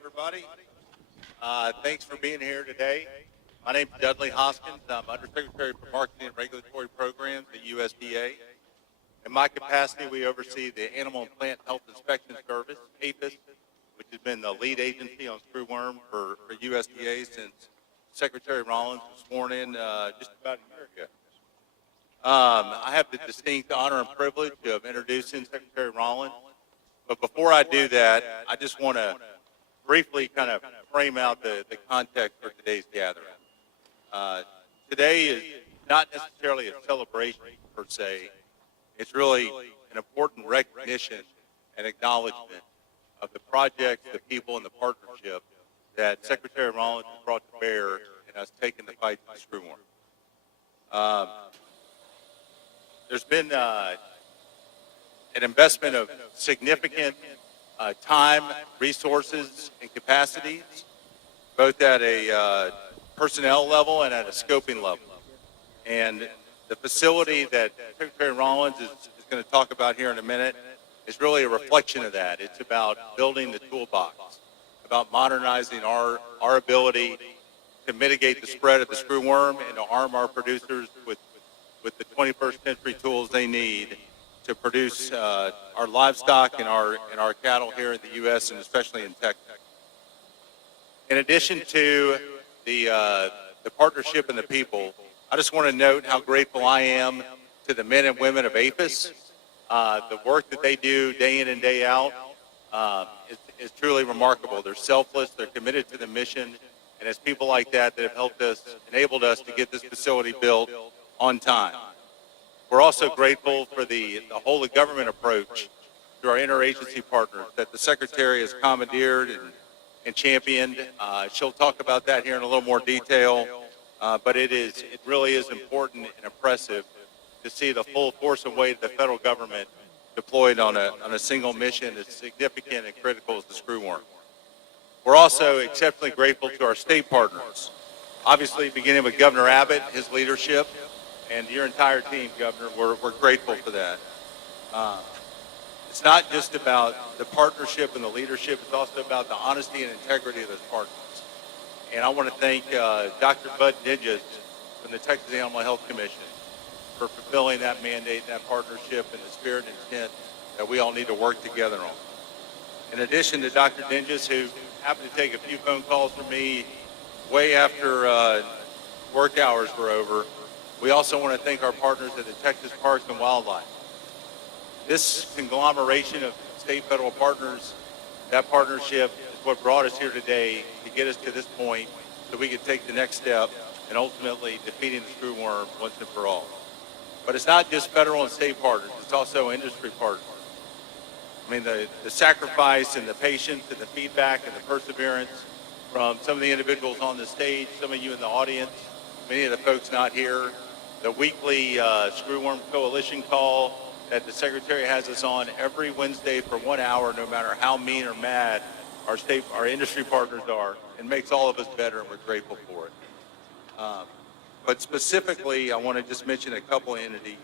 everybody. Thanks for being here today. My name is Dudley Hoskins. I'm Undersecretary for Marketing and Regulatory Programs at USDA. In my capacity, we oversee the Animal and Plant Health Inspection Service, APHIS, which has been the lead agency on Screworm for USDA since Secretary Rollins was sworn in just about a year ago. I have the distinct honor and privilege of introducing Secretary Rollins. But before I do that, I just want to briefly kind of frame out the context for today's gathering. Today is not necessarily a celebration per se. It's really an important recognition and acknowledgement of the projects, the people, and the partnership that Secretary Rollins has brought to bear in us taking the fight to the screwworm. There's been an investment of significant time, resources, and capacities, both at a personnel level and at a scoping level. And the facility that Secretary Rollins is going to talk about here in a minute is really a reflection of that. It's about building the toolbox, about modernizing our ability to mitigate the spread of the screwworm and to arm our producers with the 21st century tools they need to produce our livestock and our cattle here in the U.S. and especially in Texas. In addition to the partnership and the people, I just want to note how grateful I am to the men and women of APHIS. The work that they do day in and day out is truly remarkable. They're selfless, they're committed to the mission, and it's people like that that have helped us, enabled us to get this facility built on time. We're also grateful for the whole of government approach through our interagency partners that the Secretary has commandeered and championed. She'll talk about that here in a little more detail, but it really is important and impressive to see the full force and weight of the federal government deployed on a single mission as significant and critical as the screwworm. We're also exceptionally grateful to our state partners, obviously beginning with Governor Abbott, his leadership, and your entire team, Governor. We're grateful for that. It's not just about the partnership and the leadership, it's also about the honesty and integrity of those partners. And I want to thank Dr. Bud Ninjas from the Texas Animal Health Commission for fulfilling that mandate and that partnership in the spirit and intent that we all need to work together on. In addition to Dr. Ninjas, who happened to take a few phone calls from me way after work hours were over, we also want to thank our partners at the Texas Parks and Wildlife. This conglomeration of state federal partners, that partnership is what brought us here today to get us to this point so we could take the next step and ultimately defeating the screwworm once and for all. But it's not just federal and state partners, it's also industry partners. I mean, the sacrifice and the patience and the feedback and the perseverance from some of the individuals on the stage, some of you in the audience, many of the folks not here, the weekly Screwworm Coalition call that the Secretary has us on every Wednesday for 1 hour, no matter how mean or mad our industry partners are, and makes all of us better, and we're grateful for it. But specifically, I want to just mention a couple of entities.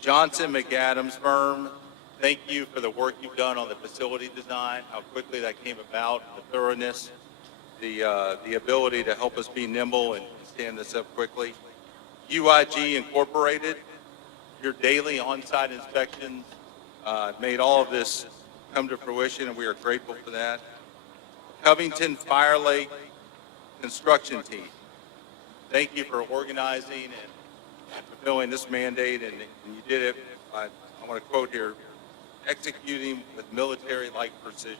Johnson McAdams firm, thank you for the work you've done on the facility design, how quickly that came about, the thoroughness, the ability to help us be nimble and stand this up quickly. UIG Incorporated, your daily on-site inspections made all of this come to fruition, and we are grateful for that. Covington Fire Lake Construction Team, thank you for organizing and fulfilling this mandate, and you did it, I want to quote here, executing with military-like precision.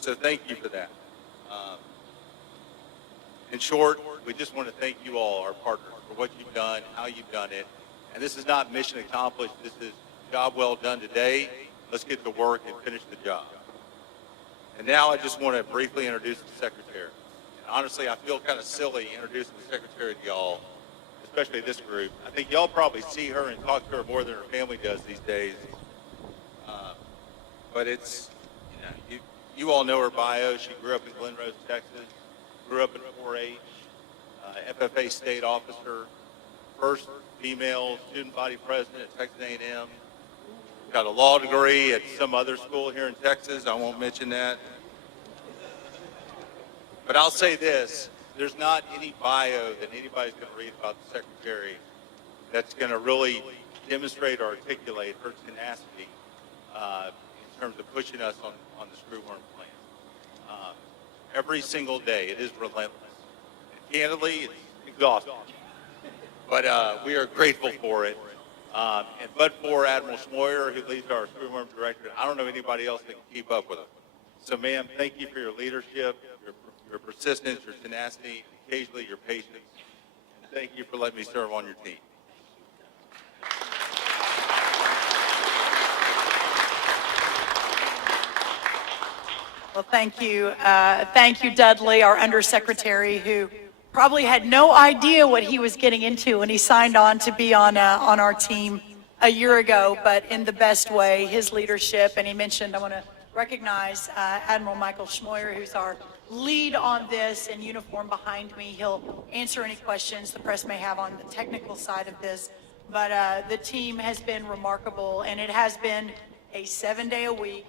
So thank you for that. In short, we just want to thank you all, our partners, for what you've done, how you've done it. And this is not mission accomplished. This is job well done today. Let's get to work and finish the job. And now I just want to briefly introduce the Secretary. And honestly, I feel kind of silly introducing the Secretary to y'all, especially this group. I think y'all probably see her and talk to her more than her family does these days. But it's, you all know her bio. She grew up in Glen Rose, Texas, grew up in 4-H, FFA state officer, first female student body president at Texas A&M, got a law degree at some other school here in Texas. I won't mention that. But I'll say this, there's not any bio that anybody's going to read about the Secretary that's going to really demonstrate or articulate her tenacity in terms of pushing us on the Screworm plan. Every single day, it is relentless. And candidly, it's exhausting. But we are grateful for it. But for Admiral Schmoyer, who leads our Screworm directorate, I don't know anybody else that can keep up with him. So, ma'am, thank you for your leadership, your persistence, your tenacity, and occasionally your patience. And thank you for letting me serve on your team. Well, thank you. Thank you, Dudley, our undersecretary, who probably had no idea what he was getting into when he signed on to be on our team a year ago, but in the best way, his leadership. And he mentioned, I want to recognize Admiral Michael Schmoyer, who's our lead on this in uniform behind me. He'll answer any questions the press may have on the technical side of this. But the team has been remarkable, and it has been a 7-day-a-week,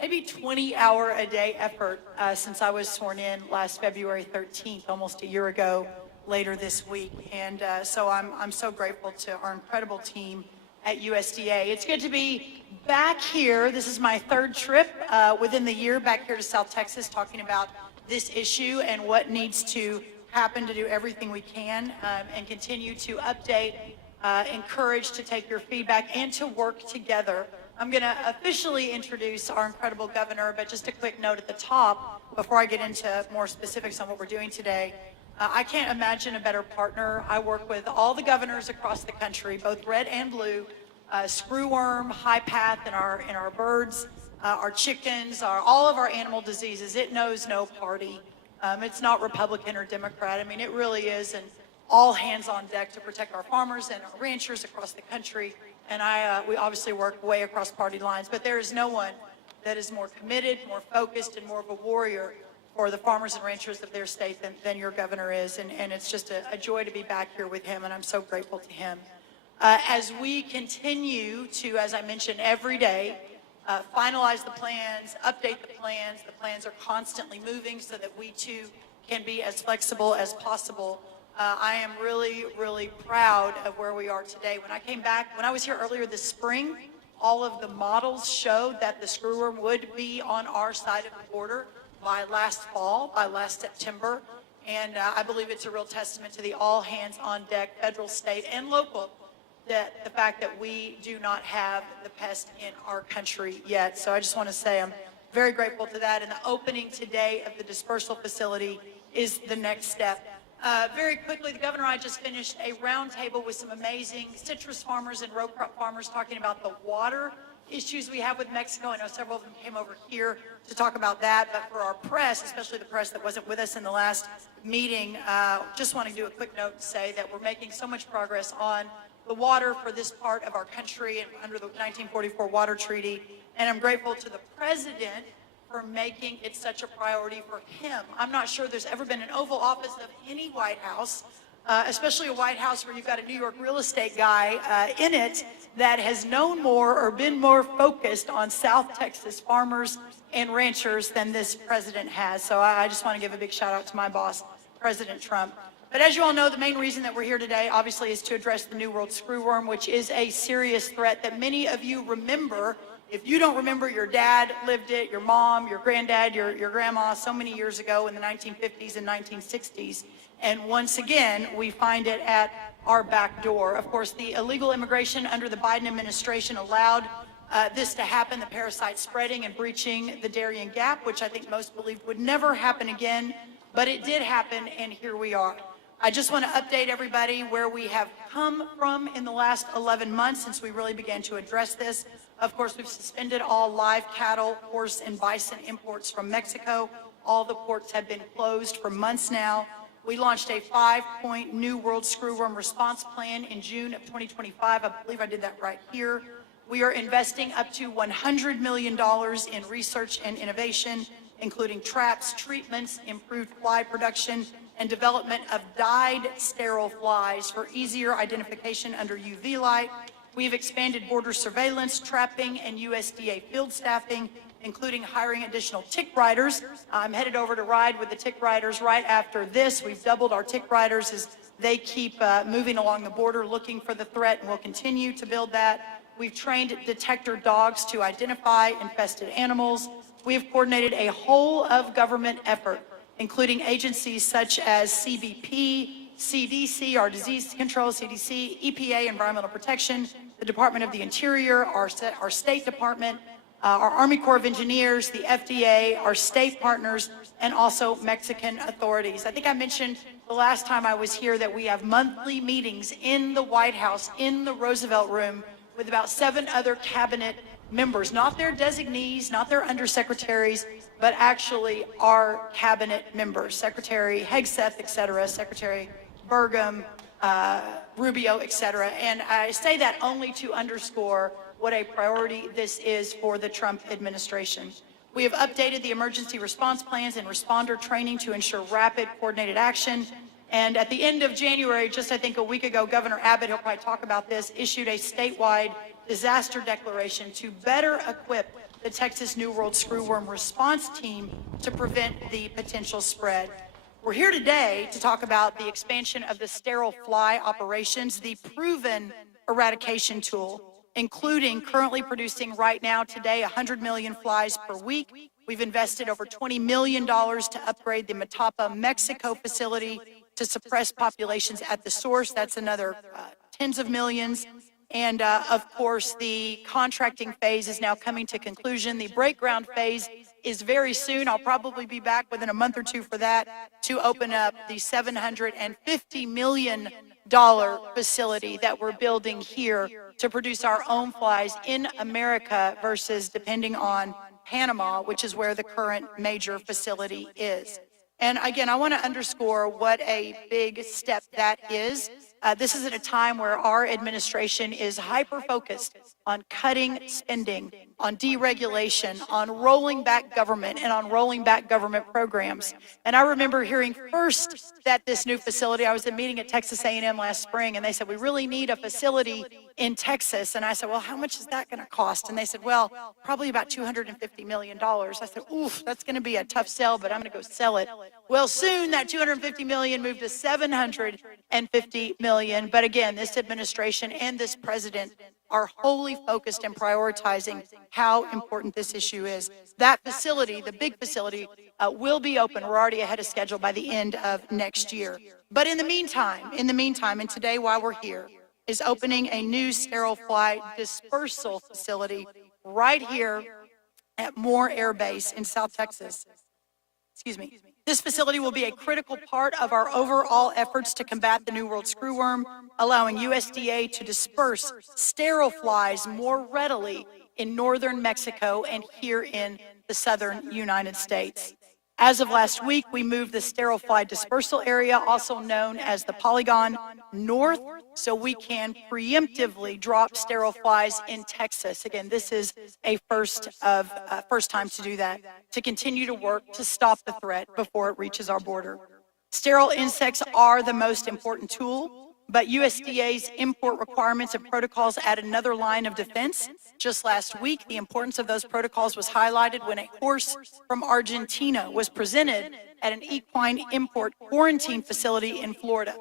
maybe 20-hour-a-day effort since I was sworn in last February 13th, almost a year ago, later this week. And so I'm so grateful to our incredible team at USDA. It's good to be back here. This is my third trip within the year back here to South Texas, talking about this issue and what needs to happen to do everything we can and continue to update, encourage to take your feedback and to work together. I'm going to officially introduce our incredible governor, but just a quick note at the top before I get into more specifics on what we're doing today. I can't imagine a better partner. I work with all the governors across the country, both red and blue, screwworm, high path in our birds, our chickens, all of our animal diseases. It knows no party. It's not Republican or Democrat. I mean, it really is an all hands on deck to protect our farmers and our ranchers across the country. And we obviously work way across party lines, but there is no one that is more committed, more focused, and more of a warrior for the farmers and ranchers of their state than your governor is. And it's just a joy to be back here with him, and I'm so grateful to him. As we continue to, as I mentioned, every day, finalize the plans, update the plans are constantly moving so that we too can be as flexible as possible. I am really, really proud of where we are today. When I came back, when I was here earlier this spring, all of the models showed that the screwworm would be on our side of the border by last fall, by last September. And I believe it's a real testament to the all hands on deck, federal, state, and local, that the fact that we do not have the pest in our country yet. So I just want to say I'm very grateful to that. And the opening today of the dispersal facility is the next step. Very quickly, the governor and I just finished a roundtable with some amazing citrus farmers and row crop farmers talking about the water issues we have with Mexico. I know several of them came over here to talk about that, but for our press, especially the press that wasn't with us in the last meeting, just want to do a quick note and say that we're making so much progress on the water for this part of our country and under the 1944 Water Treaty, and I'm grateful to the president for making it such a priority for him. I'm not sure there's ever been an Oval Office of any White House, especially a White House where you've got a New York real estate guy in it that has known more or been more focused on South Texas farmers and ranchers than this president has. So I just want to give a big shout out to my boss, President Trump. But as you all know, the main reason that we're here today, obviously, is to address the New World Screwworm, which is a serious threat that many of you remember. If you don't remember, your dad lived it, your mom, your granddad, your grandma, so many years ago in the 1950s and 1960s. And once again, we find it at our back door. Of course, the illegal immigration under the Biden administration allowed this to happen, the parasite spreading and breaching the Darien Gap, which I think most believed would never happen again. But it did happen, and here we are. I just want to update everybody where we have come from in the last 11 months since we really began to address this. Of course, we've suspended all live cattle, horse, and bison imports from Mexico. All the ports have been closed for months now. We launched a 5-point New World Screwworm response plan in June of 2025. I believe I did that right here. We are investing up to $100 million in research and innovation, including traps, treatments, improved fly production, and development of dyed sterile flies for easier identification under UV light. We've expanded border surveillance, trapping, and USDA field staffing, including hiring additional tick riders. I'm headed over to ride with the tick riders right after this. We've doubled our tick riders as they keep moving along the border looking for the threat, and we'll continue to build that. We've trained detector dogs to identify infested animals. We have coordinated a whole of government effort, including agencies such as CBP, CDC, our disease control, CDC, EPA, Environmental Protection, the Department of the Interior, our State Department, our Army Corps of Engineers, the FDA, our state partners, and also Mexican authorities. I think I mentioned the last time I was here that we have monthly meetings in the White House, in the Roosevelt Room, with about 7 other cabinet members, not their designees, not their undersecretaries, but actually our cabinet members, Secretary Hegseth, et cetera, Secretary Burgum, Rubio, et cetera. And I say that only to underscore what a priority this is for the Trump administration. We have updated the emergency response plans and responder training to ensure rapid, coordinated action. And at the end of January, just I think a week ago, Governor Abbott, he'll probably talk about this, issued a statewide disaster declaration to better equip the Texas New World Screwworm response team to prevent the potential spread. We're here today to talk about the expansion of the sterile fly operations, the proven eradication tool, including currently producing right now today 100 million flies per week. We've invested over $20 million to upgrade the Matapa, Mexico facility to suppress populations at the source. That's another tens of millions. And of course, the contracting phase is now coming to conclusion. The break ground phase is very soon. I'll probably be back within a month or two for that to open up the $750 million facility that we're building here to produce our own flies in America versus depending on Panama, which is where the current major facility is. And again, I want to underscore what a big step that is. This is at a time where our administration is hyper-focused on cutting spending, on deregulation, on rolling back government, and on rolling back government programs. And I remember hearing first that this new facility, I was at a meeting at Texas A&M last spring, and they said, we really need a facility in Texas. And I said, well, how much is that going to cost? And they said, well, probably about $250 million. I said, oof, that's going to be a tough sell, but I'm going to go sell it. Well, soon that $250 million moved to $750 million. But again, this administration and this president are wholly focused and prioritizing how important this issue is. That facility, the big facility, will be open. We're already ahead of schedule by the end of next year. But in the meantime, and today while we're here, is opening a new sterile fly dispersal facility right here at Moore Air Base in South Texas. Excuse me. This facility will be a critical part of our overall efforts to combat the New World Screwworm, allowing USDA to disperse sterile flies more readily in northern Mexico and here in the southern United States. As of last week, we moved the sterile fly dispersal area, also known as the polygon, north, so we can preemptively drop sterile flies in Texas. Again, this is a first time to do that, to continue to work to stop the threat before it reaches our border. Sterile insects are the most important tool, but USDA's import requirements and protocols add another line of defense. Just last week, the importance of those protocols was highlighted when a horse from Argentina was presented at an equine import quarantine facility in Florida.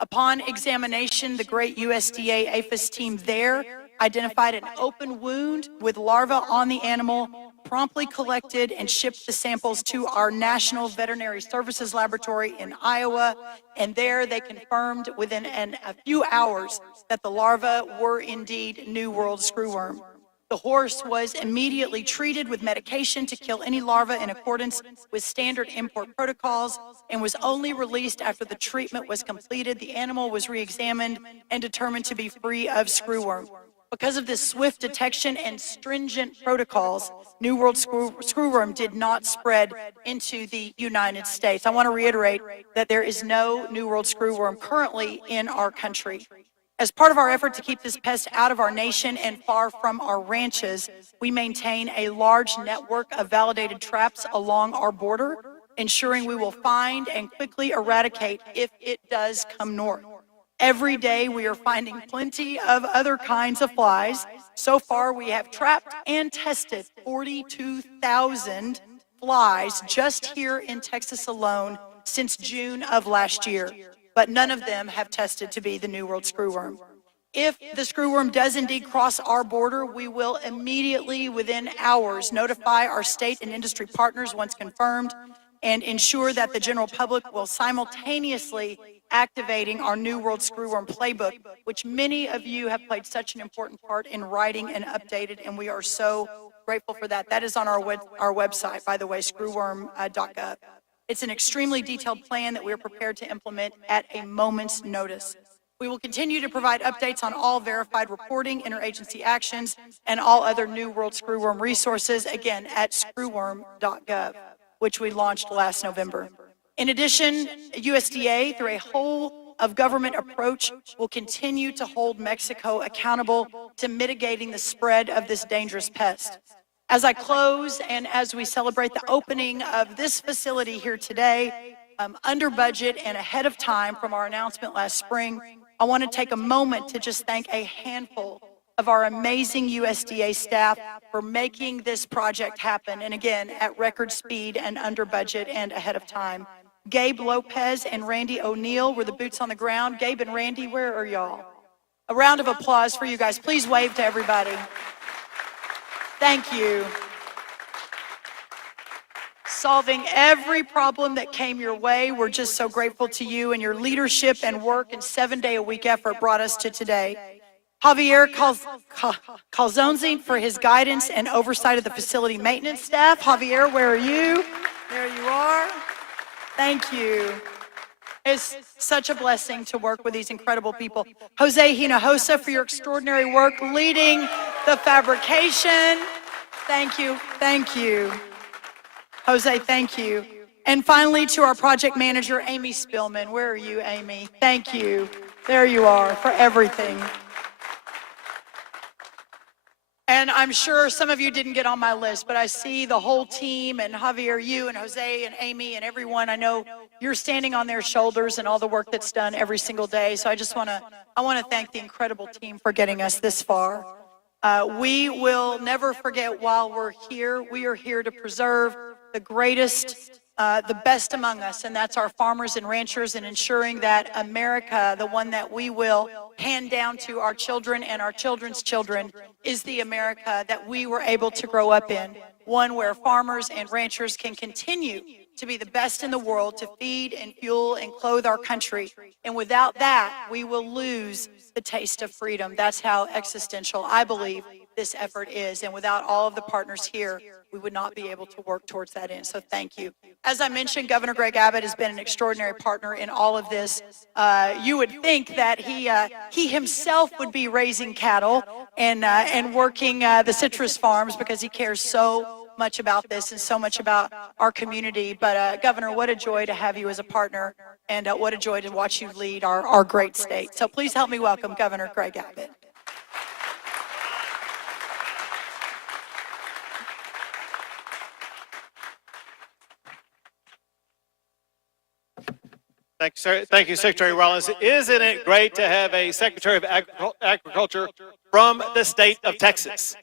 Upon examination, the great USDA APHIS team there identified an open wound with larvae on the animal, promptly collected and shipped the samples to our National Veterinary Services Laboratory in Iowa, and there they confirmed within a few hours that the larvae were indeed New World Screwworm. The horse was immediately treated with medication to kill any larvae in accordance with standard import protocols and was only released after the treatment was completed. The animal was re-examined and determined to be free of screwworm. Because of this swift detection and stringent protocols, New World Screwworm did not spread into the United States. I want to reiterate that there is no New World Screwworm currently in our country. As part of our effort to keep this pest out of our nation and far from our ranches, we maintain a large network of validated traps along our border, ensuring we will find and quickly eradicate if it does come north. Every day we are finding plenty of other kinds of flies. So far we have trapped and tested 42,000 flies just here in Texas alone since June of last year, but none of them have tested to be the New World Screwworm. If the screwworm does indeed cross our border, we will immediately, within hours, notify our state and industry partners once confirmed and ensure that the general public will simultaneously activating our New World Screwworm playbook, which many of you have played such an important part in writing and updated, and we are so grateful for that. That is on our website, by the way, screworm.gov. It's an extremely detailed plan that we are prepared to implement at a moment's notice. We will continue to provide updates on all verified reporting, interagency actions, and all other New World Screwworm resources, again, at screworm.gov, which we launched last November. In addition, USDA, through a whole of government approach, will continue to hold Mexico accountable to mitigating the spread of this dangerous pest. As I close and as we celebrate the opening of this facility here today, under budget and ahead of time from our announcement last spring, I want to take a moment to just thank a handful of our amazing USDA staff for making this project happen, and again, at record speed and under budget and ahead of time. Gabe Lopez and Randy O'Neill were the boots on the ground. Gabe and Randy, where are y'all? A round of applause for you guys. Please wave to everybody. Thank you. Solving every problem that came your way. We're just so grateful to you, and your leadership and work and 7-day-a-week effort brought us to today. Javier Calzonzi for his guidance and oversight of the facility maintenance staff. Javier, where are you? There you are. Thank you. It's such a blessing to work with these incredible people. Jose Hinojosa for your extraordinary work leading the fabrication. Thank you. Thank you. Jose, thank you. And finally, to our project manager, Amy Spillman. Where are you, Amy? Thank you. There you are for everything. And I'm sure some of you didn't get on my list, but I see the whole team, and Javier, you and Jose and Amy and everyone. I know you're standing on their shoulders and all the work that's done every single day. So I want to thank the incredible team for getting us this far. We will never forget while we're here. We are here to preserve the greatest, the best among us, and that's our farmers and ranchers, and ensuring that America, the one that we will hand down to our children and our children's children, is the America that we were able to grow up in, one where farmers and ranchers can continue to be the best in the world to feed and fuel and clothe our country. And without that, we will lose the taste of freedom. That's how existential I believe this effort is. And without all of the partners here, we would not be able to work towards that end. So thank you. As I mentioned, Governor Greg Abbott has been an extraordinary partner in all of this. You would think that he himself would be raising cattle and working the citrus farms, because he cares so much about this and so much about our community. But Governor, what a joy to have you as a partner, and what a joy to watch you lead our great state. So please help me welcome Governor Greg Abbott. Thank you, Secretary Rollins. Isn't it great to have a Secretary of Agriculture from the state of Texas?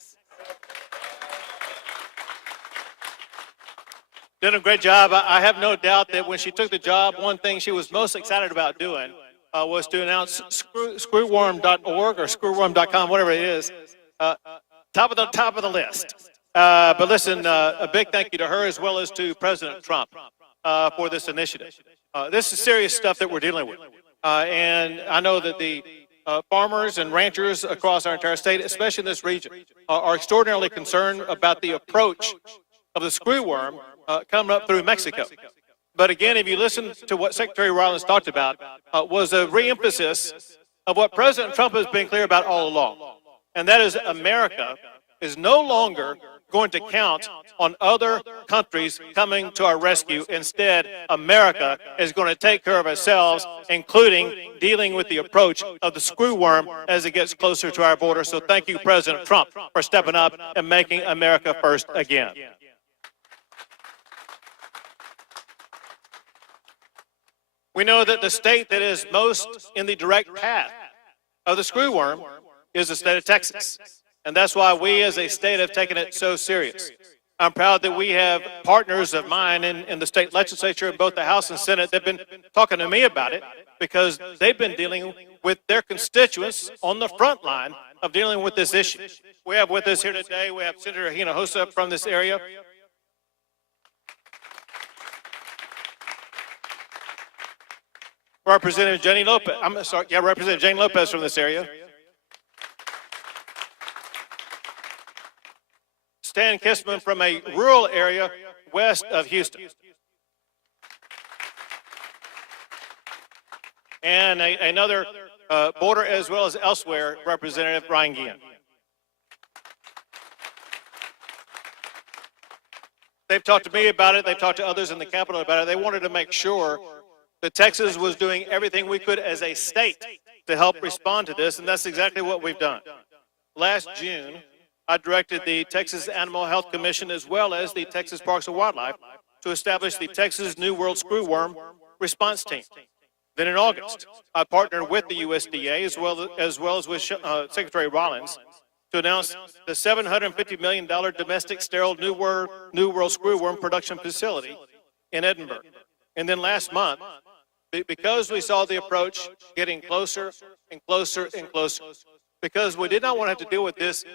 Doing a great job. I have no doubt that when she took the job, one thing she was most excited about doing was to announce screworm.org or screworm.com, whatever it is, top of the list. But listen, a big thank you to her as well as to President Trump for this initiative. This is serious stuff that we're dealing with. And I know that the farmers and ranchers across our entire state, especially in this region, are extraordinarily concerned about the approach of the screwworm coming up through Mexico. But again, if you listen to what Secretary Rollins talked about, was a re-emphasis of what President Trump has been clear about all along. And that is America is no longer going to count on other countries coming to our rescue. Instead, America is going to take care of ourselves, including dealing with the approach of the screwworm as it gets closer to our border. So thank you, President Trump, for stepping up and making America first again. We know that the state that is most in the direct path of the screwworm is the state of Texas. And that's why we as a state have taken it so serious. I'm proud that we have partners of mine in the state legislature in both the House and Senate that have been talking to me about it because they've been dealing with their constituents on the front line of dealing with this issue. We have with us here today, we have Senator Hinojosa from this area. Representative Jenny Lopez, Representative Jane Lopez from this area. Stan Kissman from a rural area west of Houston. And another border as well as elsewhere, Representative Brian Guillen. They've talked to me about it. They've talked to others in the Capitol about it. They wanted to make sure that Texas was doing everything we could as a state to help respond to this, and that's exactly what we've done. Last June, I directed the Texas Animal Health Commission as well as the Texas Parks and Wildlife to establish the Texas New World Screwworm Response Team. Then in August, I partnered with the USDA as well as with Secretary Rollins to announce the $750 million domestic sterile New World Screwworm Production Facility in Edinburg. And then last month, because we saw the approach getting closer and closer and closer, because we did not want to have to deal with this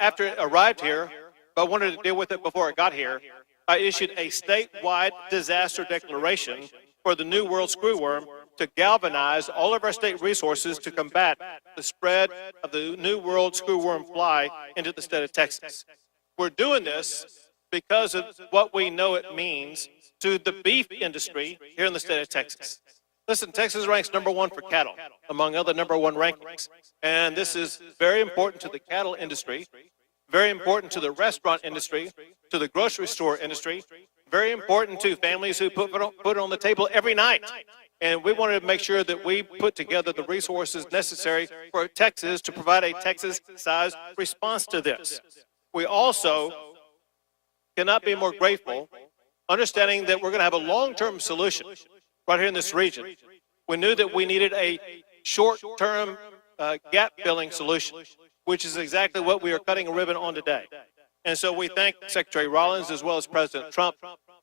after it arrived here, but wanted to deal with it before it got here, I issued a statewide disaster declaration for the New World Screwworm to galvanize all of our state resources to combat the spread of the New World Screwworm fly into the state of Texas. We're doing this because of what we know it means to the beef industry here in the state of Texas. Listen, Texas ranks #1 for cattle, among other #1 rankings. And this is very important to the cattle industry, very important to the restaurant industry, to the grocery store industry, very important to families who put it on the table every night. And we wanted to make sure that we put together the resources necessary for Texas to provide a Texas-sized response to this. We also cannot be more grateful, understanding that we're going to have a long-term solution right here in this region. We knew that we needed a short-term gap filling solution, which is exactly what we are cutting a ribbon on today. And so we thank Secretary Rollins as well as President Trump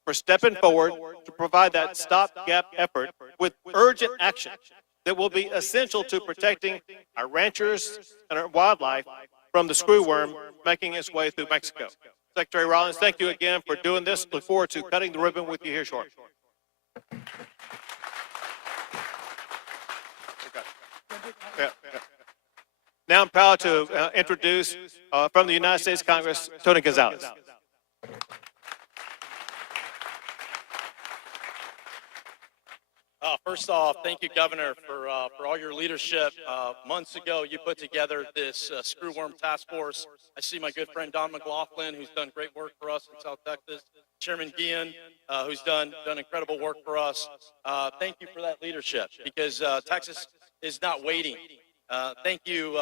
for stepping forward to provide that stopgap effort with urgent action that will be essential to protecting our ranchers and our wildlife from the screwworm making its way through Mexico. Secretary Rollins, thank you again for doing this. Look forward to cutting the ribbon with you here shortly. Yeah. Now I'm proud to introduce from the United States Congress, Tony Gonzalez. First off, thank you, Governor, for all your leadership. Months ago, you put together this screwworm task force. I see my good friend Don McLaughlin, who's done great work for us in South Texas. Chairman Guillen, who's done incredible work for us. Thank you for that leadership, because Texas is not waiting. Thank you.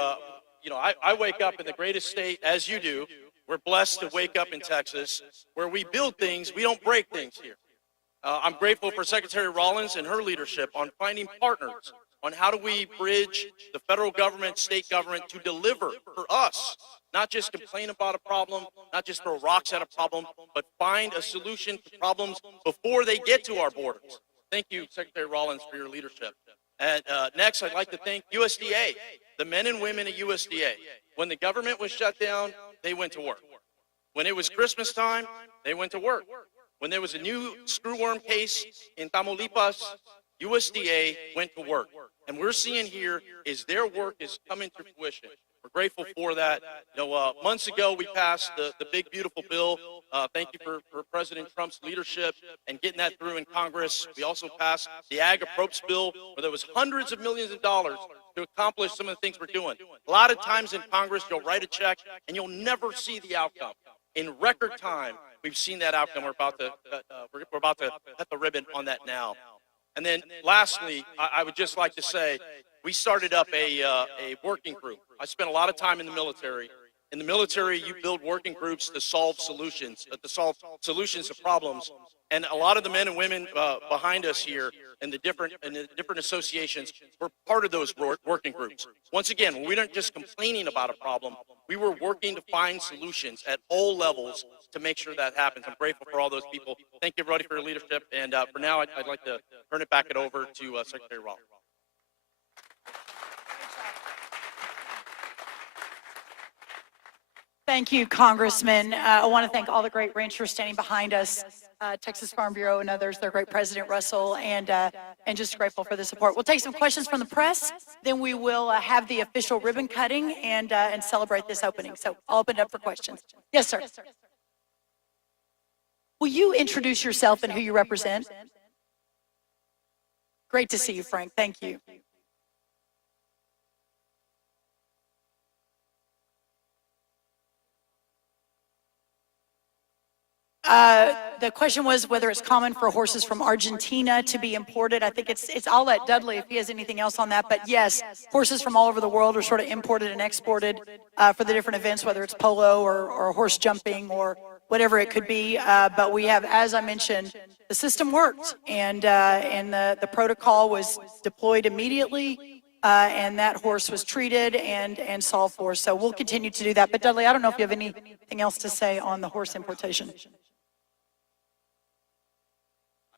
You know, I wake up in the greatest state, as you do. We're blessed to wake up in Texas, where we build things, we don't break things here. I'm grateful for Secretary Rollins and her leadership on finding partners on how do we bridge the federal government, state government to deliver for us, not just complain about a problem, not just throw rocks at a problem, but find a solution to problems before they get to our borders. Thank you, Secretary Rollins, for your leadership. And next, I'd like to thank USDA, the men and women at USDA. When the government was shut down, they went to work. When it was Christmas time, they went to work. When there was a new screwworm case in Tamaulipas, USDA went to work. And we're seeing here is their work is coming to fruition. We're grateful for that. You know, months ago, we passed the big, beautiful bill. Thank you for President Trump's leadership and getting that through in Congress. We also passed the Ag Approps bill, where there was hundreds of millions of dollars to accomplish some of the things we're doing. A lot of times in Congress, you'll write a check and you'll never see the outcome. In record time, we've seen that outcome. We're about to cut the ribbon on that now. And then lastly, I would just like to say, we started up a working group. I spent a lot of time in the military. In the military, you build working groups to solve solutions to problems. And a lot of the men and women behind us here and the different associations were part of those working groups. Once again, we weren't just complaining about a problem. We were working to find solutions at all levels to make sure that happens. I'm grateful for all those people. Thank you, everybody, for your leadership. And for now, I'd like to turn it back over to Secretary Roth. Thank you, Congressman. I want to thank all the great ranchers standing behind us, Texas Farm Bureau and others, their great President Russell, and just grateful for the support. We'll take some questions from the press, then we will have the official ribbon cutting and celebrate this opening. So I'll open it up for questions. Yes, sir. Will you introduce yourself and who you represent? Great to see you, Frank. Thank you. The question was whether it's common for horses from Argentina to be imported. I think I'll let Dudley if he has anything else on that, but yes, horses from all over the world are sort of imported and exported for the different events, whether it's polo or horse jumping or whatever it could be. But we have, as I mentioned, the system worked, and the protocol was deployed immediately, and that horse was treated and solved for. So we'll continue to do that. But Dudley, I don't know if you have anything else to say on the horse importation.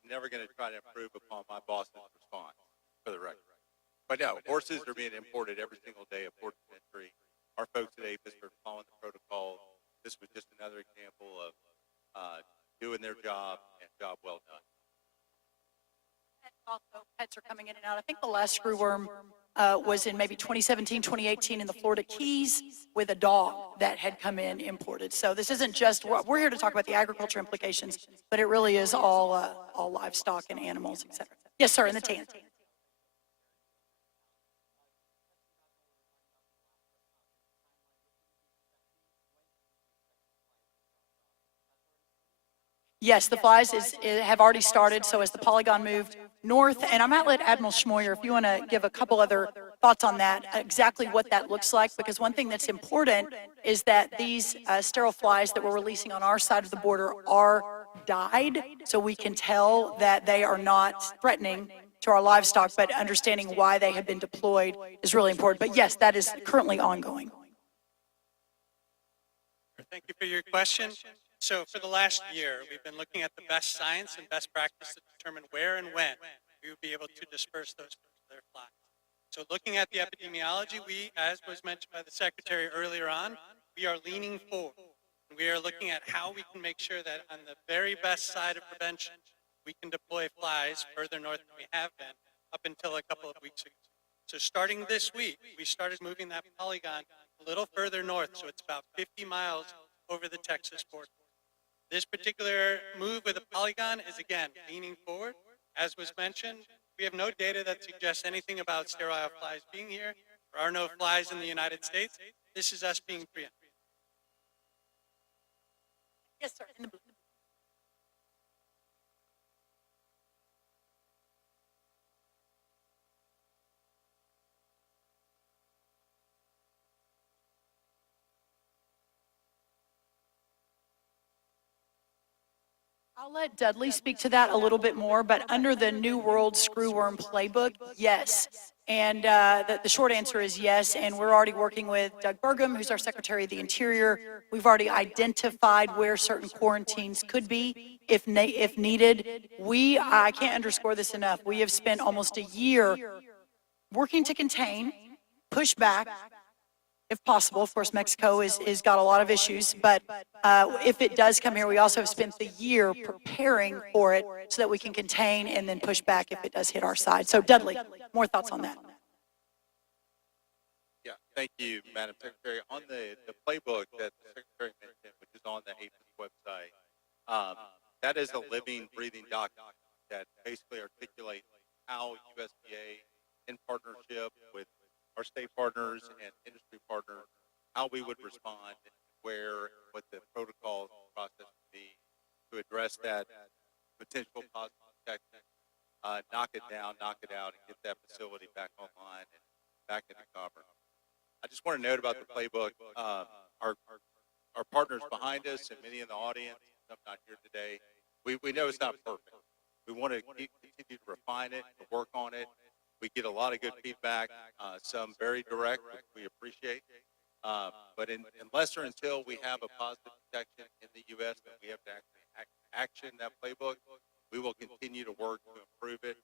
Never going to try to improve upon my boss's response, for the record. But no, horses are being imported every single day at port of entry. Our folks at APHIS are following the protocol. This was just another example of doing their job and job well done. Also, pets are coming in and out. I think the last screwworm was in maybe 2017, 2018 in the Florida Keys with a dog that had come in imported. So this isn't just, we're here to talk about the agriculture implications, but it really is all livestock and animals, et cetera. Yes, sir, in the tan. Yes, the flies have already started. So as the polygon moved north, and I might let Admiral Schmoyer, if you want to give a couple other thoughts on that, exactly what that looks like, because one thing that's important is that these sterile flies that we're releasing on our side of the border are dyed, so we can tell that they are not threatening to our livestock, but understanding why they have been deployed is really important. But yes, that is currently ongoing. Thank you for your question. So for the last year, we've been looking at the best science and best practice to determine where and when we will be able to disperse those particular flies. So looking at the epidemiology, we, as was mentioned by the Secretary earlier on, we are leaning forward. We are looking at how we can make sure that on the very best side of prevention, we can deploy flies further north than we have been up until a couple of weeks ago. So starting this week, we started moving that polygon a little further north, so it's about 50 miles over the Texas border. This particular move with a polygon is, again, leaning forward. As was mentioned, we have no data that suggests anything about sterile flies being here. There are no flies in the United States. This is us being preemptive. Yes, sir. In the blue. I'll let Dudley speak to that a little bit more, but under the New World Screwworm playbook, yes. And the short answer is yes, and we're already working with Doug Burgum, who's our Secretary of the Interior. We've already identified where certain quarantines could be if needed. I can't underscore this enough, we have spent almost a year working to contain, push back, if possible. Of course, Mexico is got a lot of issues, but if it does come here, we also have spent the year preparing for it so that we can contain and then push back if it does hit our side. So Dudley, more thoughts on that? Yeah, thank you, Madam Secretary. On the playbook that the Secretary mentioned, which is on the APHIS website, that is a living, breathing document that basically articulates how USDA, in partnership with our state partners and industry partners, how we would respond, what the protocol process would be to address that potential positive infection, knock it down, knock it out, and get that facility back online and back into commerce. I just want to note about the playbook. Our partners behind us and many in the audience, some not here today, we know it's not perfect. We want to continue to refine it, to work on it. We get a lot of good feedback, some very direct, which we appreciate. But unless or until we have a positive protection in the U.S. that we have to actually action that playbook, we will continue to work to improve it,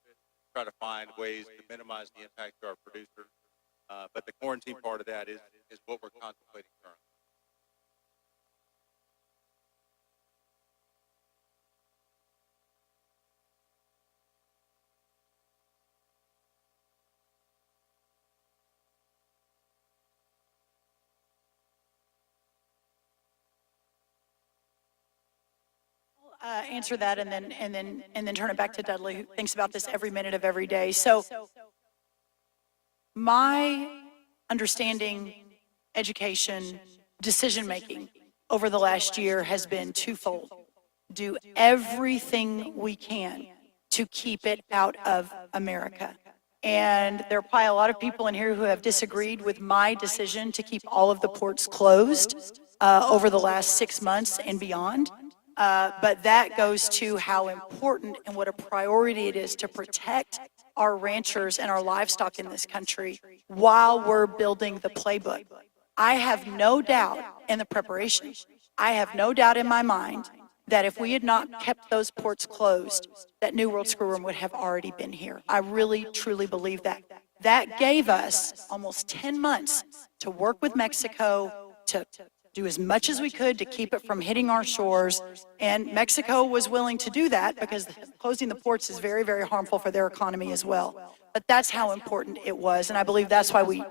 try to find ways to minimize the impact to our producers. But the quarantine part of that is what we're contemplating currently. Answer that and then turn it back to Dudley, who thinks about this every minute of every day. So my understanding, education, decision-making over the last year has been twofold. Do everything we can to keep it out of America. And there are probably a lot of people in here who have disagreed with my decision to keep all of the ports closed over the last 6 months and beyond. But that goes to how important and what a priority it is to protect our ranchers and our livestock in this country while we're building the playbook. I have no doubt in the preparation. I have no doubt in my mind that if we had not kept those ports closed, that New World Screwworm would have already been here. I really, truly believe that. That gave us almost 10 months to work with Mexico to do as much as we could to keep it from hitting our shores. And Mexico was willing to do that because closing the ports is very, very harmful for their economy as well. But that's how important it was. And I believe that's why we,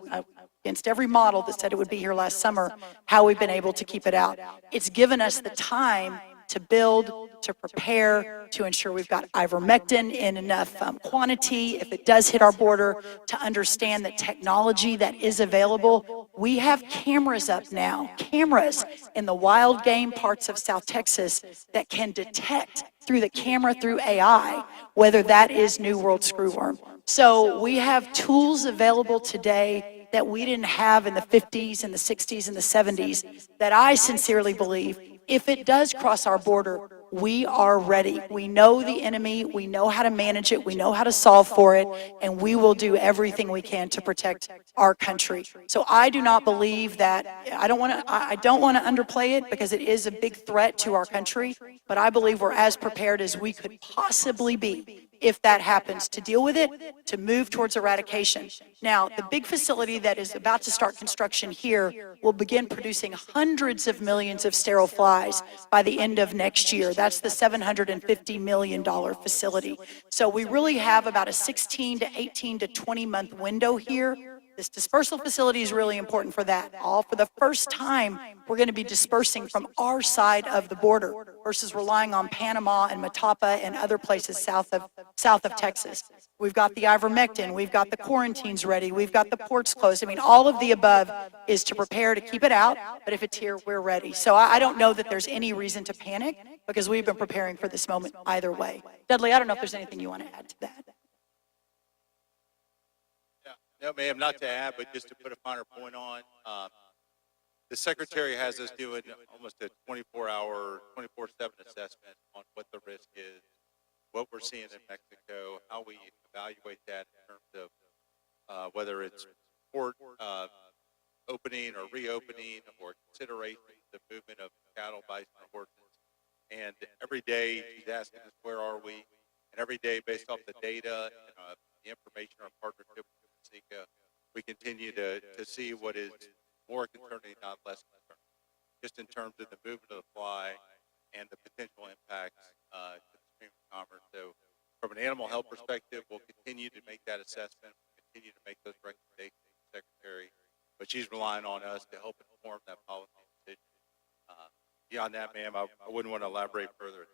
against every model that said it would be here last summer, how we've been able to keep it out. It's given us the time to build, to prepare, to ensure we've got ivermectin in enough quantity if it does hit our border, to understand the technology that is available. We have cameras up now, cameras in the wild game parts of South Texas that can detect through the camera, through AI, whether that is New World Screwworm. So we have tools available today that we didn't have in the 50s and the 60s and the 70s that I sincerely believe, if it does cross our border, we are ready. We know the enemy, we know how to manage it, we know how to solve for it, and we will do everything we can to protect our country. So I do not believe that, I don't want to underplay it because it is a big threat to our country, but I believe we're as prepared as we could possibly be if that happens, to deal with it, to move towards eradication. Now, the big facility that is about to start construction here will begin producing hundreds of millions of sterile flies by the end of next year. That's the $750 million facility. So we really have about a 16 to 18 to 20 month window here. This dispersal facility is really important for that. All for the first time, we're going to be dispersing from our side of the border versus relying on Panama and Matapa and other places south of Texas. We've got the ivermectin, we've got the quarantines ready, we've got the ports closed. I mean, all of the above is to prepare to keep it out, but if it's here, we're ready. So I don't know that there's any reason to panic because we've been preparing for this moment either way. Dudley, I don't know if there's anything you want to add to that. No, ma'am, not to add, but just to put a finer point on, the Secretary has us doing almost a 24-hour, 24/7 assessment on what the risk is, what we're seeing in Mexico, how we evaluate that in terms of whether it's port opening or reopening or consideration the movement of cattle, bison, or horses. And every day she's asking us, where are we? And every day, based off the data and the information, our partnership with we continue to see what is more concerning, not less concerning, just in terms of the movement of the fly and the potential impacts to the stream of commerce. So from an animal health perspective, we'll continue to make that assessment, continue to make those recommendations to the Secretary, but she's relying on us to help inform that policy decision. Beyond that, ma'am, I wouldn't want to elaborate further.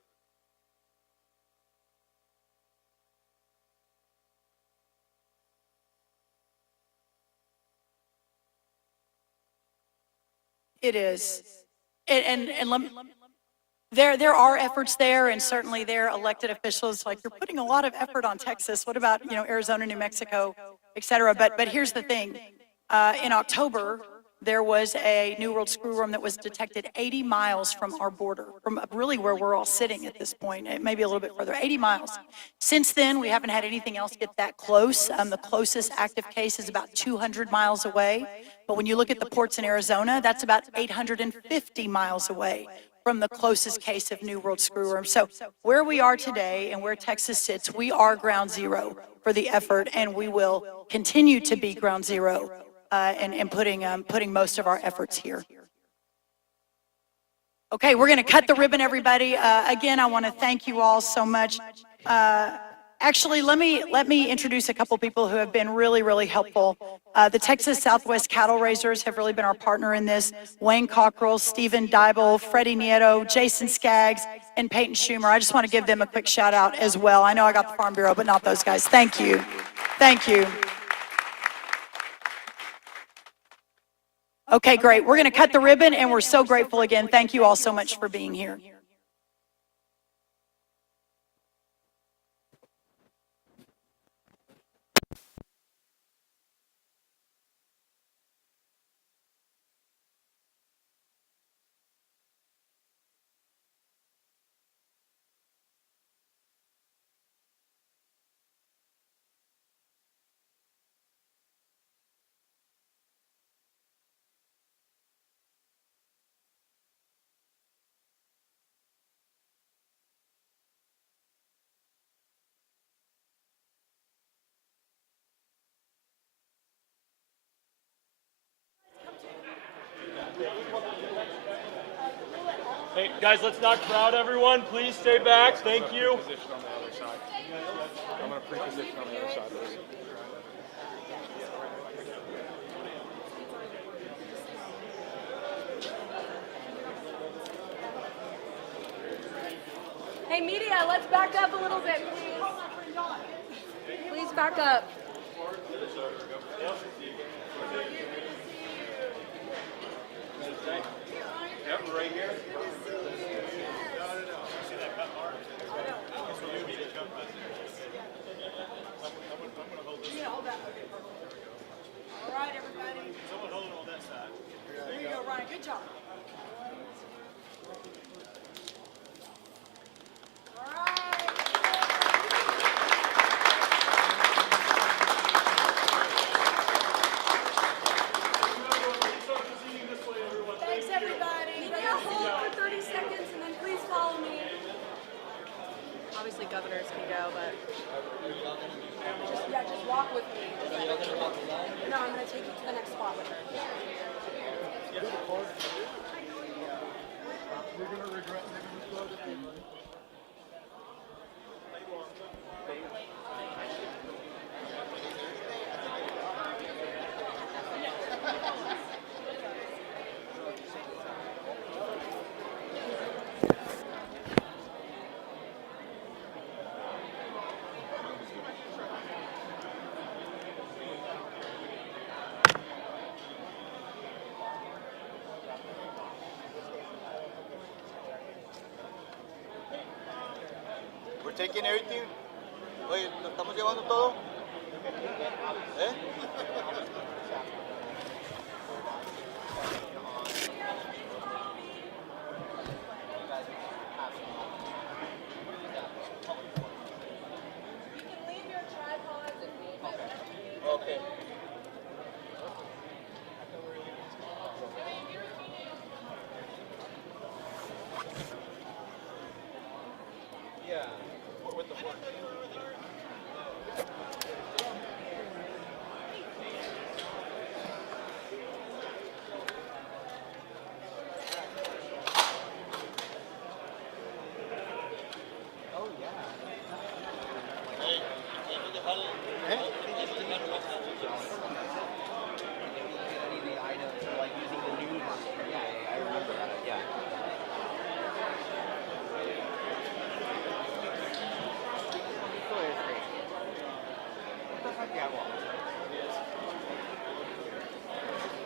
It is. There are efforts there, and certainly there are elected officials, like, you're putting a lot of effort on Texas. What about, Arizona, New Mexico, et cetera? But here's the thing. In October, there was a New World Screwworm that was detected 80 miles from our border, from really where we're all sitting at this point, maybe a little bit further, 80 miles. Since then, we haven't had anything else get that close. The closest active case is about 200 miles away. But when you look at the ports in Arizona, that's about 850 miles away from the closest case of New World Screwworm. So where we are today and where Texas sits, we are ground zero for the effort, and we will continue to be ground zero and putting most of our efforts here. Okay, we're going to cut the ribbon, everybody. Again, I want to thank you all so much. Actually, let me introduce a couple people who have been really, really helpful. The Texas Southwest Cattle Raisers have really been our partner in this. Wayne Cockrell, Stephen Dybel, Freddie Nieto, Jason Skaggs, and Peyton Schumer. I just want to give them a quick shout out as well. I know I got the Farm Bureau, but not those guys. Thank you. Thank you. Okay, great. We're going to cut the ribbon, and we're so grateful again. Thank you all so much for being here. Hey, guys, let's not crowd everyone. Please stay back. Thank you. I'm going to pre-position on the other side. Hey, media, let's back up a little bit, please. Please back up. Yep, right here. All right, everybody. Someone hold it on that side. There you go, Ryan. Good job. All right. Thanks, everybody. Media, hold for 30 seconds and then please follow me. Obviously, governors can go, but just walk with me. No, I'm going to take you to the next spot with her. We're taking everything. Oye, ¿lo estamos llevando todo? ¿Eh? Okay. Yeah. With the fork.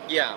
Yeah.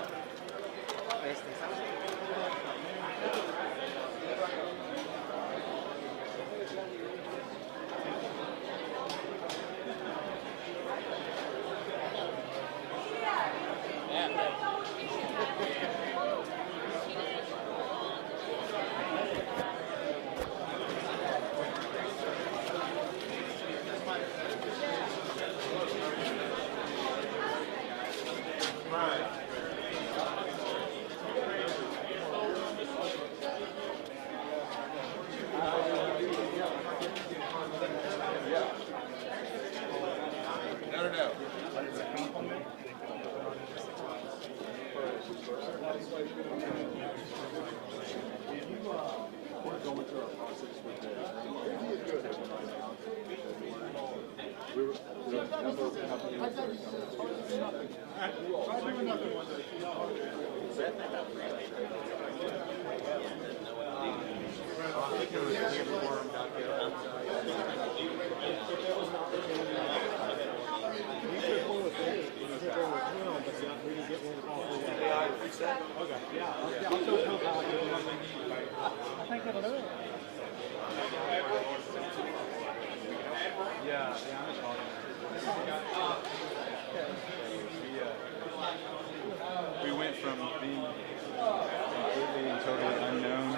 We went from being completely and totally unknown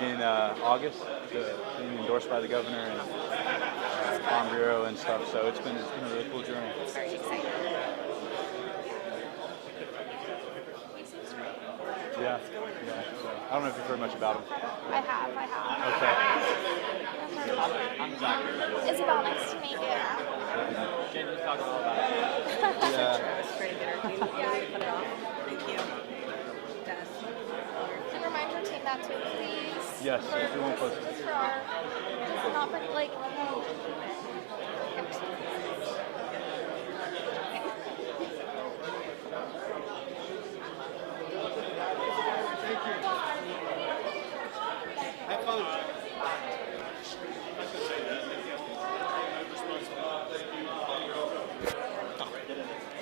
in August to being endorsed by the governor and Farm Bureau and stuff. So it's been a really cool journey. Very exciting. Yeah. So, I don't know if you've heard much about him. I have. Okay. I'm Zach. Isabel, nice to meet you. Can you talk a little about it? Yeah. And remind your team that too, please. Yes, if you want closer. For our, not for like.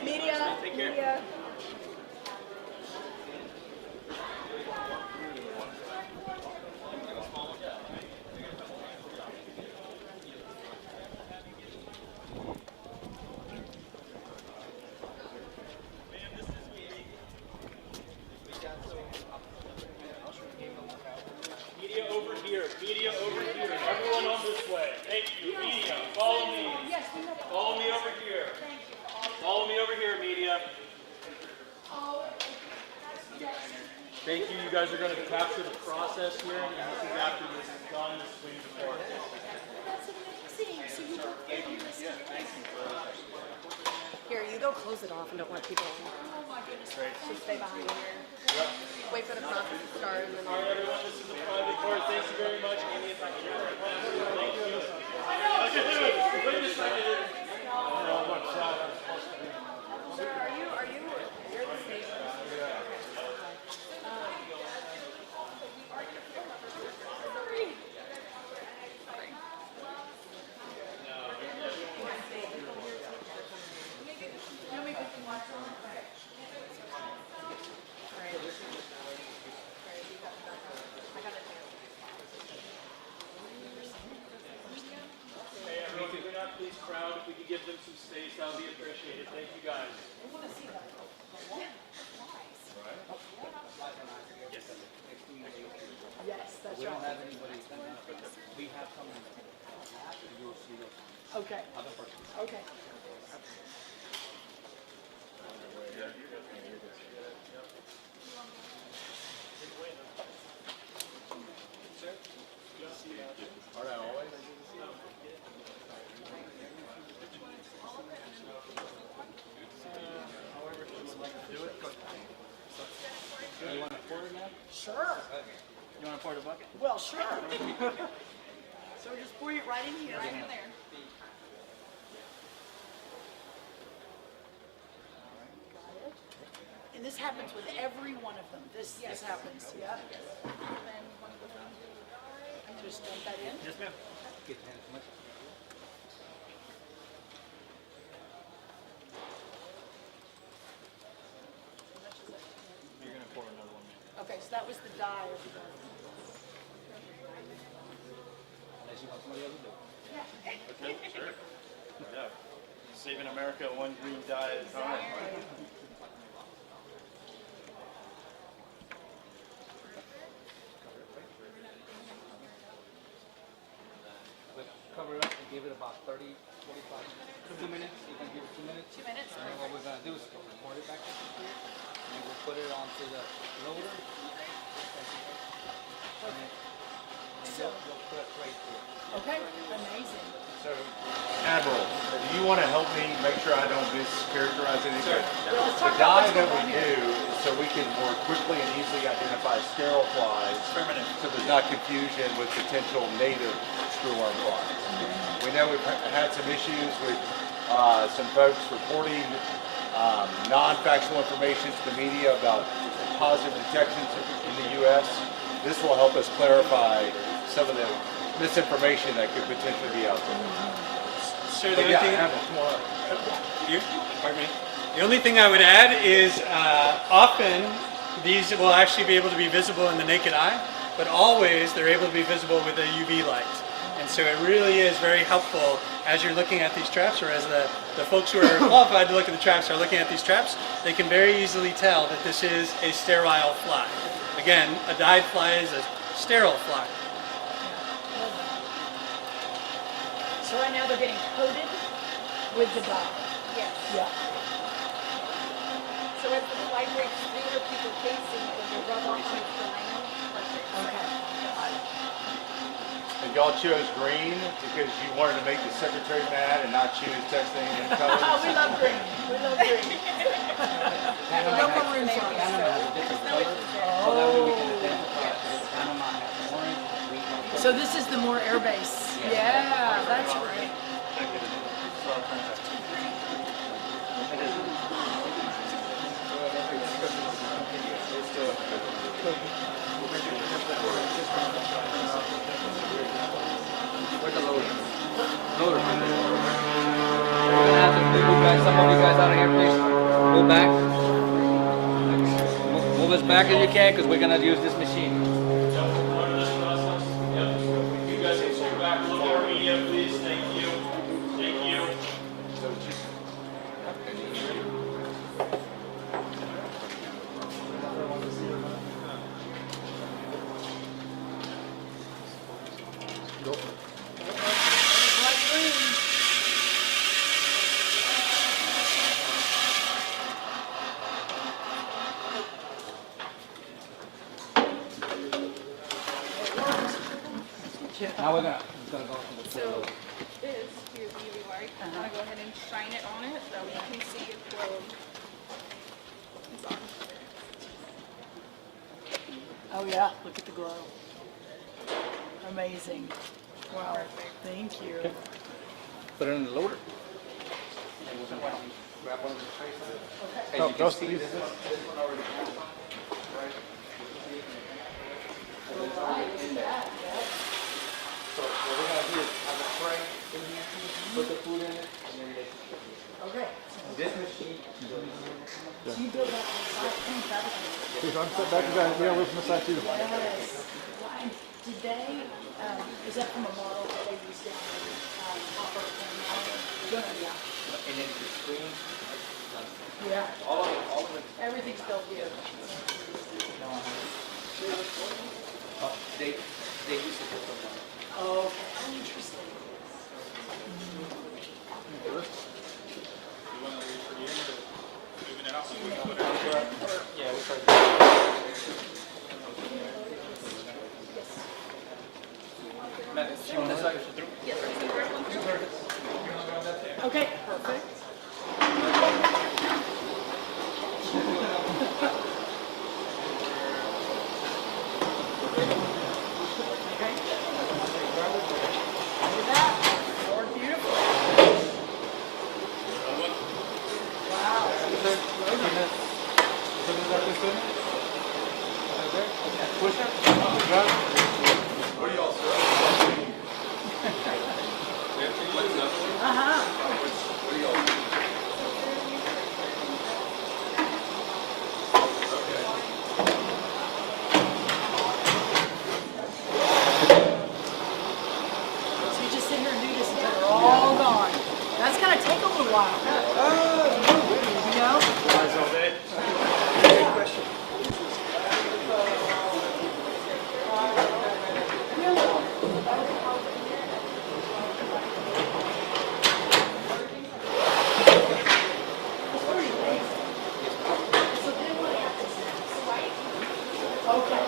Media. Media over here. Media over here. Everyone on this way. Thank you. Media, follow me. Follow me over here. Follow me over here, media. Thank you. You guys are going to capture the process here, and this is after this is done. This is waiting for it. Here, you go close it off and don't let people in. Oh my goodness. Just stay behind here. Wait for the process to start and then All right, everyone, this is a private court. Thank you very much. Amy, if I can hear it. Thank you. Wait a second. Sir, are you, you're the station. Hey, everyone, if you're not please crowd, if we could give them some space, that would be appreciated. Thank you, guys. Yes, that's right. We don't have anybody. We have someone. Okay. Okay. Sure. You want to pour the bucket? Well, sure. So just pour it right in here. Right in there. Got it. And this happens with every one of them. This happens. Yep. Just dump that in. Yes, ma'am. You're going to pour another one. Okay, so that was the dye of the Unless you want somebody else to do it. Okay, sure. Yeah. Saving America one green dye at a time. Cover it up and give it about 30, 45, 2 minutes. You can give it 2 minutes. 2 minutes. And then what we're going to do is pour it back in here. And we'll put it onto the loader. And then you'll put it right through. Okay, amazing. So, Admiral, do you want to help me make sure I don't mischaracterize anything? Well, let's The talk about dye what's that going we on here. do is so we can more quickly and easily identify sterile flies, so there's not confusion with potential native screwworm flies. We know we've had some issues with some folks reporting non-factual information to the media about positive detections in the U.S. This will help us clarify some of the misinformation that could potentially be out there. Sir, But the yeah, only thing, Abbott, come on up. pardon me. The only thing I would add is often these will actually be able to be visible in the naked eye, but always they're able to be visible with a UV light. And so it really is very helpful as you're looking at these traps, or as the folks who are qualified to look at the traps are looking at these traps, they can very easily tell that this is a sterile fly. Again, a dyed fly is a sterile fly. So right now they're getting coated with the dye. Yes. Yeah. So as the fly breaks through the pupil casing, it will rub off on the line. Okay. And y'all chose green because you wanted to make the secretary mad and not choose texting and colors. Oh, we love green. We love green. Panama has a different color, so that way we can identify if Panama has orange, green. So this is the more air base. Yeah, that's great. Where's the loader? Loader. We're gonna have to move back. Some of you guys out of here, please. Move back. Move as back as you can, because we're gonna use this machine. You guys can sit back, look at our media, please. Thank you. Thank you. Now we're gonna go to the So this, here's the UV light. I'm gonna go ahead and shine it on it so you can see it glow. It's on. Oh yeah, look at the glow. Amazing. Wow. Thank you. put it in the loader. As you can see, this one already has one. So what we're gonna do is have a tray in here, put the food in it, and then they. Okay. This machine. You build that on site, Please, I'm set back again. Yeah, we're from the side too. Yes. Did they, is that from a model that they used down in, Hopper? Yeah. And then the screen. Yeah. All of it. Everything's built here. They used to put them on. Oh, interesting. Yeah, we tried. Okay, perfect. Look at that. More beautiful. So you just sit here and do this until they're all gone. That's gonna take a little while. You know? Okay.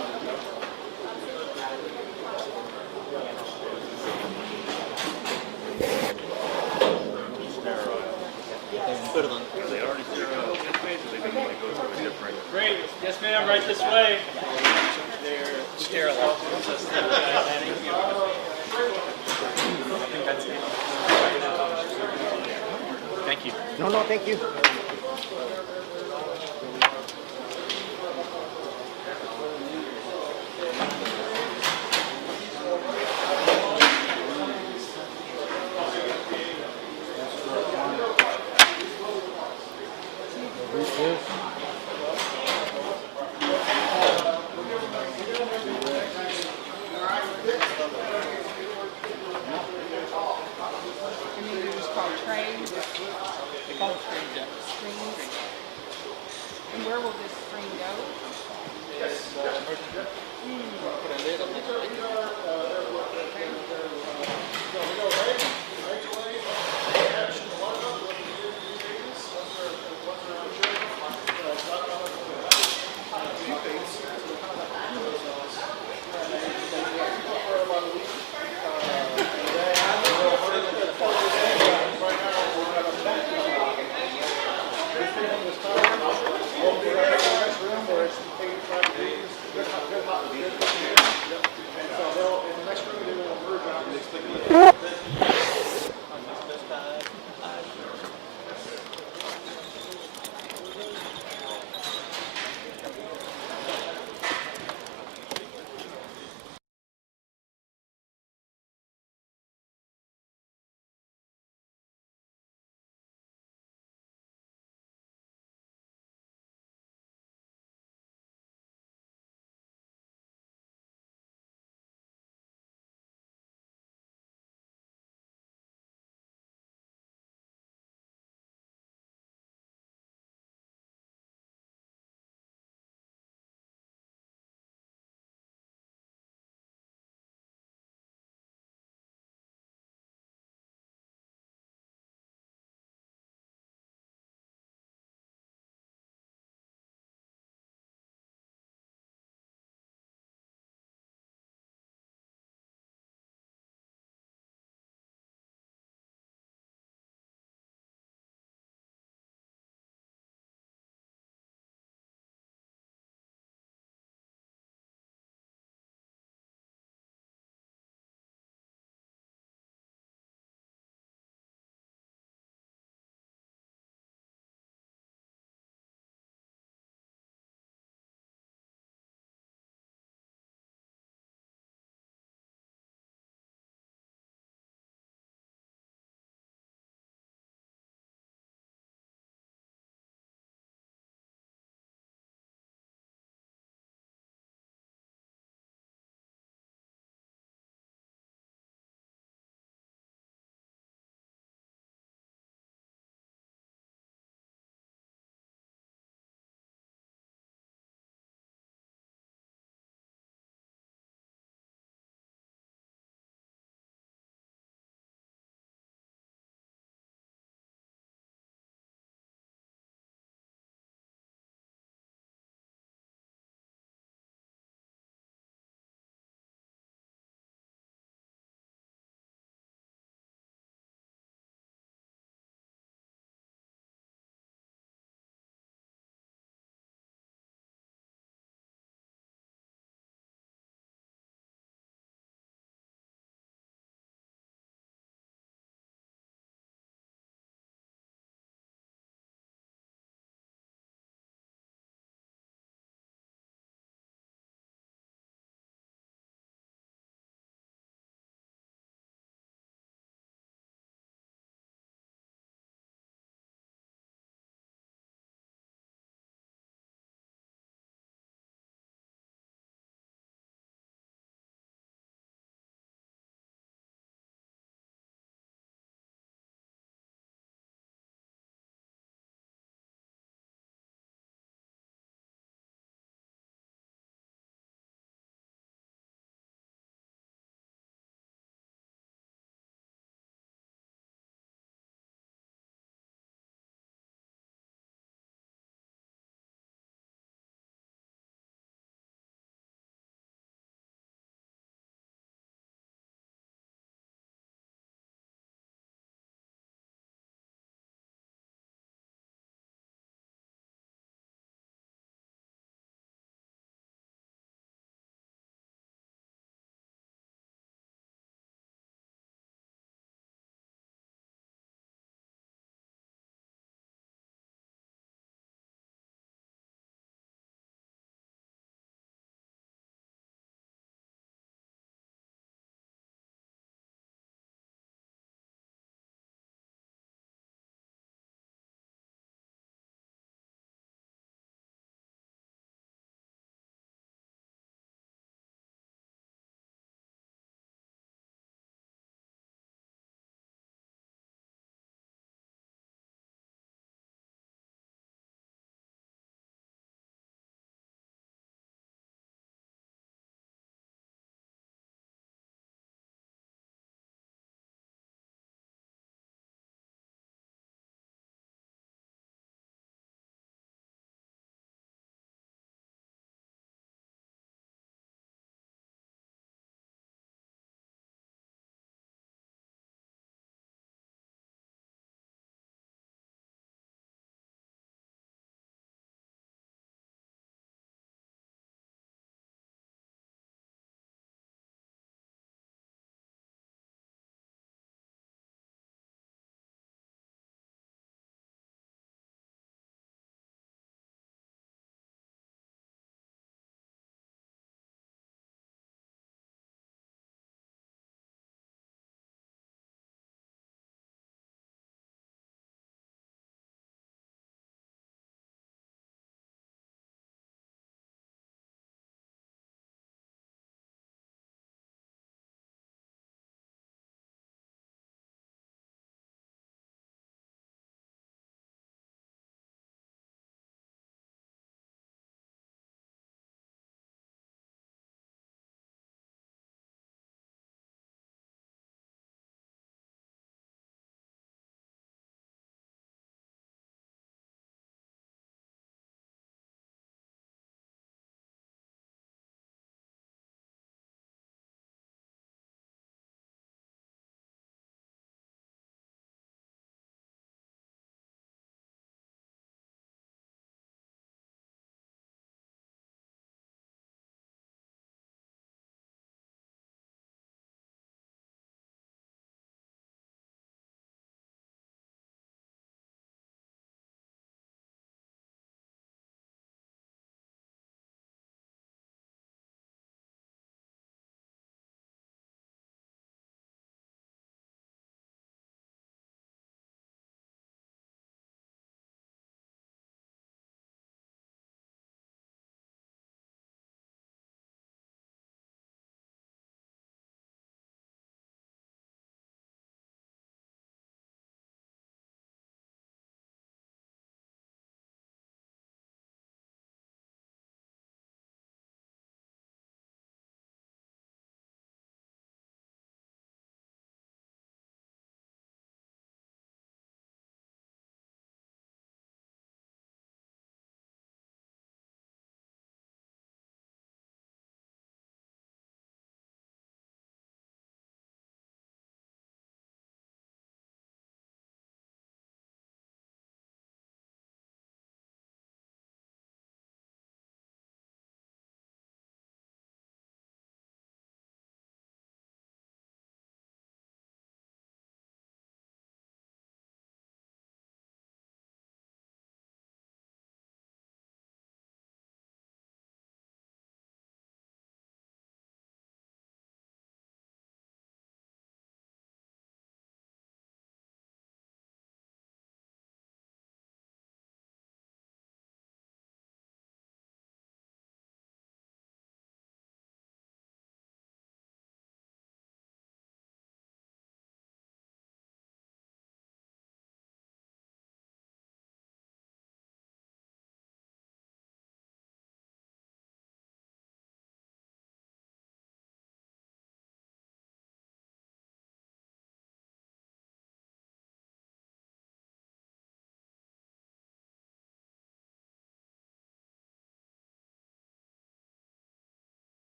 Great. Yes, ma'am. Right this way. Thank you. No, thank you.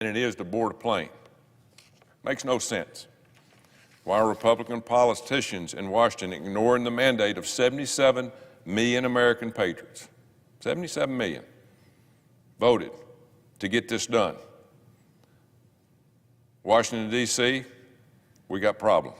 than it is to board a plane. Makes no sense. Why are Republican politicians in Washington ignoring the mandate of 77 million American patriots? 77 million voted to get this done. Washington, D.C., we got problems.